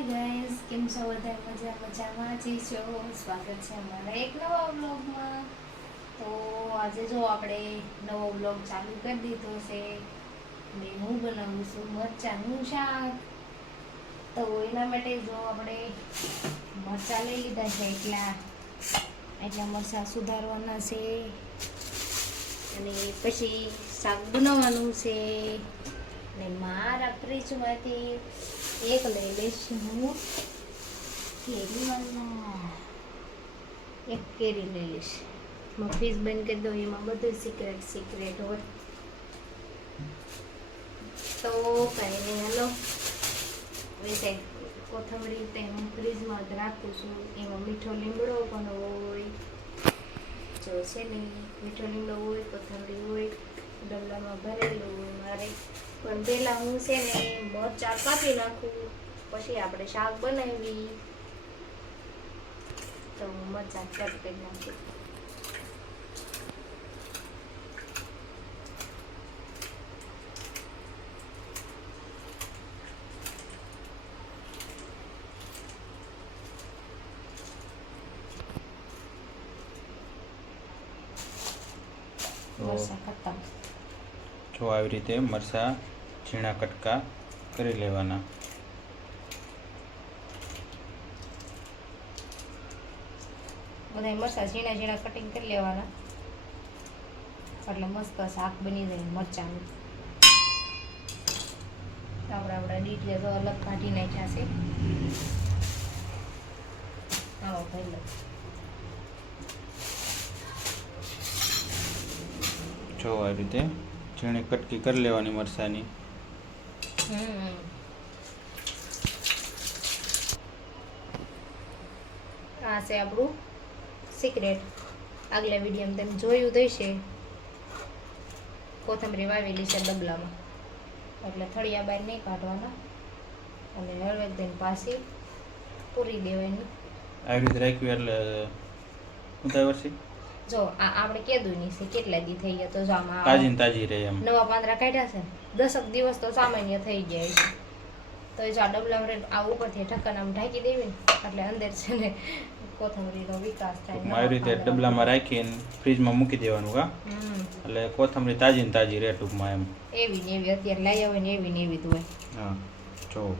Hi guys કેમ છો બધા? મજા, મજામાં જે છો? સ્વાગત છે અમારા એક નવા વ્લોગમાં. તો આજે જો આપણે નવો વ્લોગ ચાલુ કરી દીધો છે ને હું બનાવું છું મરચાંનું શાક. તો એના માટે જો આપણે મરચાં લઈ લીધા છે એટલા. એટલા મરચાં સુધારવાના છે. અને પછી શાક બનાવવાનું છે. ને મારા ફ્રીજમાંથી એક લઈ લઈશ હું કેરીવાલા એક કેરી લઈ લઈશ ફ્રીજ બંધ કરી દઉં એમાં બધું સિક્રેટ સિક્રેટ હોય તો કાંઈ નહીં હાલો વેચાય કોથમરી તે હું ફ્રીજમાં રાખું છું એમાં મીઠો લીમડો પણ હોય જો છે ને મીઠો લીમડો હોય કોથમરી હોય ડબલામાં ભરેલું હોય મારે પણ પહેલાં હું છે ને મરચાં કાપી નાખું પછી આપણે શાક બનાવી તો હું મરચાં કટ કરી નાખું. તો મરચાં ખતમ જો આવી રીતે મરચાં ઝીણા કટકા કરી લેવાના. બધા મરચાં ઝીણા ઝીણા કટિંગ કરી લેવાના. એટલે મસ્ત શાક બની જાય મરચાંનું. આપણે આપણા ડીટીએ તો અલગ કાઢી નાખ્યા છે. આવો ભાઈ લો જો આ રીતે ઝીણી કટકી કરી લેવાની મરચાંની. હમ આ છે આપણું સિક્રેટ આગલા વિડીયોમાં તમે જોયું થશે કોથમરી વાવેલી છે ડબલામાં. એટલે થળિયા બહાર નહીં કાઢવાના. અને હળવેક દઈને પાછી પૂરી દેવાની. આવી રીતે રાખ્યું એટલે ઉતાવળ વર્ષે? જો આ આપણે કીધું નહીં છે કેટલા દી થઈ ગયા તો જો આમાં તાજી તાજી રહે એમ. નવા પાંદડા કાઢ્યા છે દસક દિવસ તો સામાન્ય થઈ ગયા છે. તો એ જો આ ડબલા આ ઉપરથી ઢક્કન આમ ઢાંકી દેવી ને એટલે અંદર છે ને કોથમરીનો વિકાસ થાય. મારી રીતે ડબલામાં રાખીને ફ્રીજમાં મૂકી દેવાનું કા? એટલે કોથમરી તાજી ને તાજી રહે ટૂંકમાં એમ. એવી ને એવી અત્યારે લઈ આવે ને એવી ને એવી જ હોય. હા જો.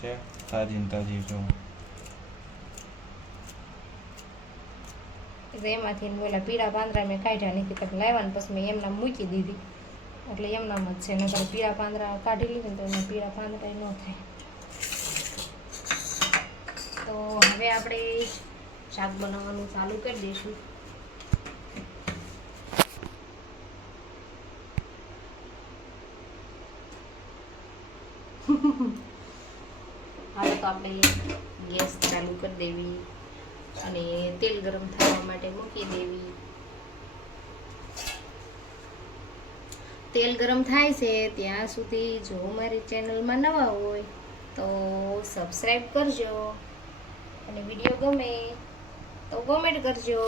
છે? તાજી ને તાજી જો. એમાંથી ઓલા પીળા પાંદરા મેં કાઢ્યા નથી લાવ્યા ને પછી મેં એમના મૂકી દીધી. એટલે એમનામ જ છે. નકર પીળા પાંદરા કાઢી લીધે તો એમાં પીળા પાંદરા ન થાય. તો હવે આપણે શાક બનાવવાનું ચાલુ કરી દઈશું. હાલો તો આપણે ગેસ ચાલુ કરી દેવી અને તેલ ગરમ થવા માટે મૂકી દેવી. તેલ ગરમ થાય છે, ત્યાં સુધી જો મારી ચેનલમાં નવા હોય તો સબસ્ક્રાઈબ કરજો અને વીડિયો ગમે તો કોમેન્ટ કરજો.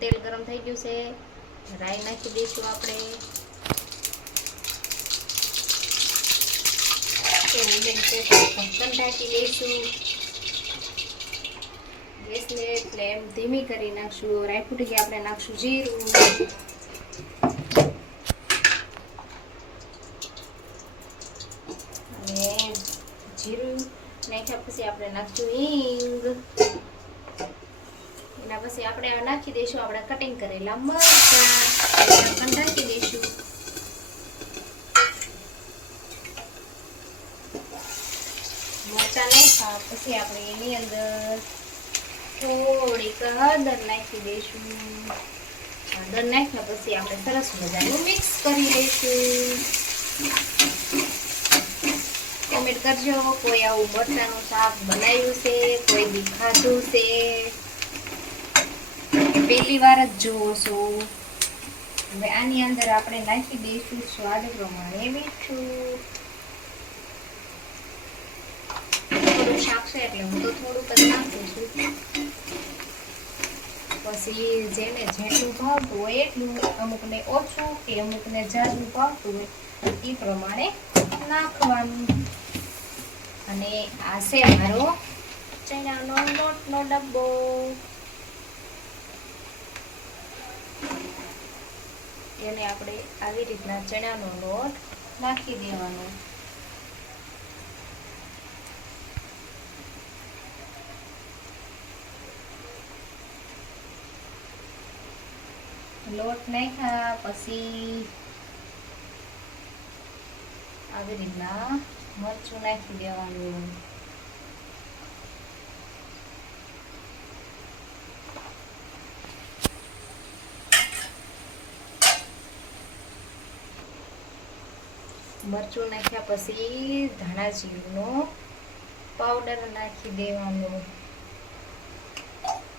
તેલ ગરમ થઈ ગયું છે, રાઈ નાખી દઈશું આપણે. ઢાંકી દઈશું ગેસને ફ્લેમ ધીમી કરી નાખશું. રાઈ ફૂટી આપણે નાખશું જીરું. અને જીરું નાખ્યા પછી આપણે નાખશું હિંગ. એના પછી આપણે નાખી દઈશું આપણે કટિંગ કરેલા મરચાં. ઢાંકી દઈશું. મરચાં નાખ્યા પછી આપણે એની અંદર થોડીક હળદર નાખી દઈશું. હળદર નાખ્યા પછી આપણે સરસ મજાનું મિક્સ કરી દઈશું કોમેન્ટ કરજો, કોઈ આવું મરચાનું શાક બનાવ્યું છે, કોઈ બી ખાધું છે. પહેલી વાર જ જોવો છો. હવે આની અંદર આપણે નાખી દઈશું સ્વાદ પ્રમાણે મીઠું. થોડું શાક છે એટલે હું તો થોડુંક જ નાખું છું પછી જેને જેટલું ભાવતું હોય એટલું અમુકને ઓછું કે અમુકને જાજુ ભાવતું હોય એ પ્રમાણે નાખવાનું. અને આ છે મારો ચણાનો લોટનો ડબ્બો. એને આપણે આવી રીતના ચણાનો લોટ નાખી દેવાનો. લોટ નાખ્યા, પછી આવી રીતના મરચું નાખી દેવાનું. મરચું નાખ્યા પછી ધાણા જીરુંનો પાવડર નાખી દેવાનો.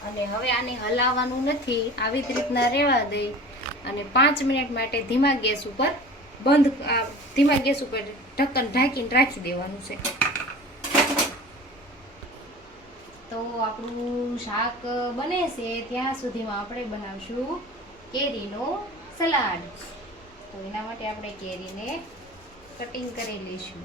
અને હવે આને હલાવવાનું નથી. આવી જ રીતના રહેવા દઈ અને પાંચ મિનિટ માટે ધીમા ગેસ ઉપર બંધ ધીમા ગેસ ઉપર ઢક્કન ઢાંકીને રાખી દેવાનું છે. તો આપણું શાક બને છે. ત્યાં સુધીમાં આપણે બનાવશું કેરીનો સલાડ. તો એના માટે આપણે કેરીને કટિંગ કરી લઈશું.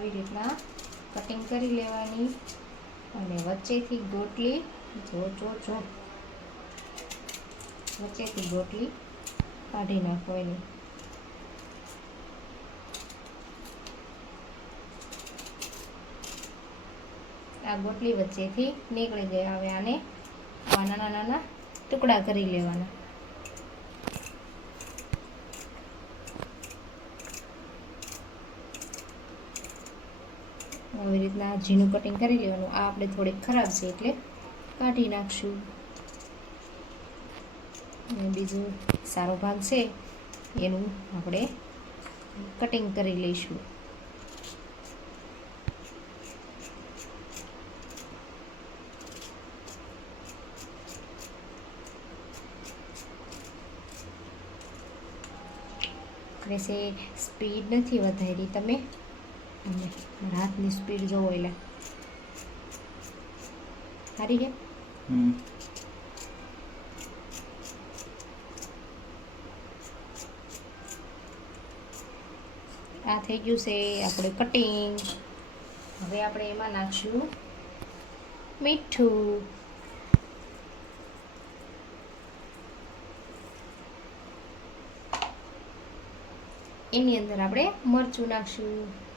આવી રીતના કટિંગ કરી લેવાની અને વચ્ચેથી ગોટલી જો જો જો. વચ્ચેથી ગોટલી કાઢી નાખો એની આ ગોટલી વચ્ચેથી નીકળી ગયા. હવે આને નાના નાના ટુકડા કરી લેવાના. આવી રીતના ઝીનું કટિંગ કરી લેવાનું. આ આપણે થોડીક ખરાબ છે એટલે કાઢી નાખશું. અને બીજો સારો ભાગ છે, એનું આપણે કટિંગ કરી લઈશું. વેસે સ્પીડ નથી વધારી તમે. હાથની સ્પીડ જોવો એટલે. સારી છે આ થઈ ગયું છે આપણે કટિંગ હવે આપણે એમાં નાખશું મીઠું. એની અંદર આપણે મરચું નાખશું.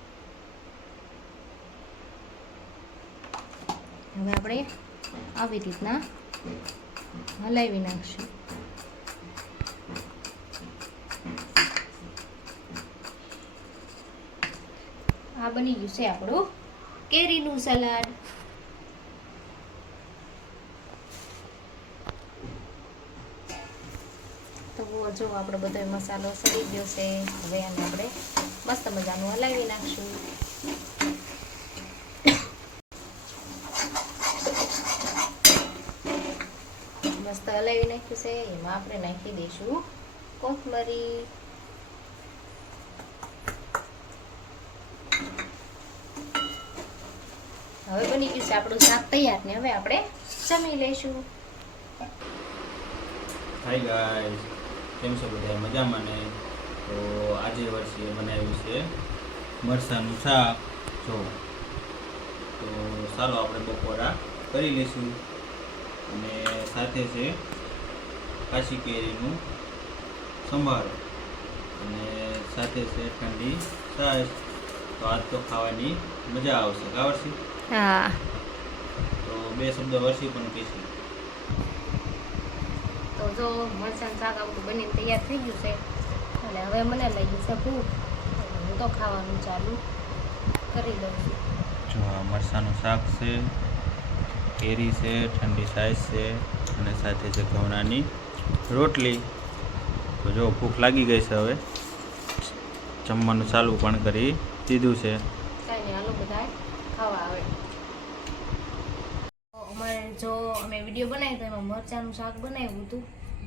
હવે આપણે આવી રીતના હલાવી નાખશું. આ બની ગયું છે આપણું કેરીનું સલાડ. તો જો આપણો બધો મસાલો સડી ગયો છે, હવે આને આપણે મસ્ત મજાનું હલાવી નાખશું મસ્ત હલાવી નાખ્યું એમાં આપણે નાખી દઈશું કોથમરી. હવે બની ગયું છે આપણું શાક તૈયાર ને હવે આપણે જમી લઈશું. હાય ગાઈસ કેમ છો બધા મજામાં ને? તો આજે વર્ષે બનાવ્યું છે મરસાનું શાક. જો, તો ચાલો આપણે બપોરા કરી લઈશું. અને સાથે છે કાશી કેરીનું સંભારો. અને સાથે છે ઠંડી છાશ તો આજ તો ખાવાની મજા આવશે કા વર્ષી? હા. તો બે શબ્દ વર્ષી પણ કહીશું. તો જો મરચાં શાક આપણું બનીને તૈયાર થઈ ગયું છે અને હવે મને લાગી છે ભૂખ. હું તો ખાવાનું ચાલુ કરી દઉં છું. જો આ મરસાનું શાક છે કેરી છે ઠંડી સાઈઝ છે અને સાથે છે ઘઉંનાની રોટલી. તો જો ભૂખ લાગી ગઈ છે હવે. જમવાનું ચાલુ પણ કરી દીધું છે. અમારે જો અમે વીડિયો બનાવ્યો તો એમાં મરચાંનું શાક બનાવ્યું હતું.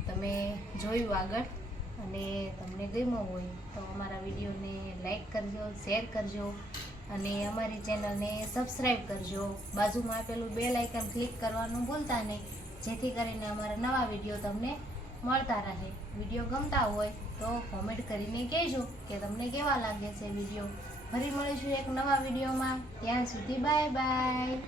તમે જોયું આગળ અને તમને ગમ્યો હોય તો અમારા વિડીયોને લાઈક કરજો, શેર કરજો અને અમારી ચેનલને સબસ્ક્રાઈબ કરજો. બાજુમાં આપેલું બેલ લાઇકન ક્લિક કરવાનું ભૂલતા નહીં. જેથી કરીને અમારા નવા વીડિયો તમને મળતા રહે. વીડિયો ગમતા હોય તો કોમેન્ટ કરીને કહેજો કે તમને કેવા લાગે છે વીડિયો. ફરી મળીશું એક નવા વિડીયોમાં. ત્યાં સુધી બાય બાય.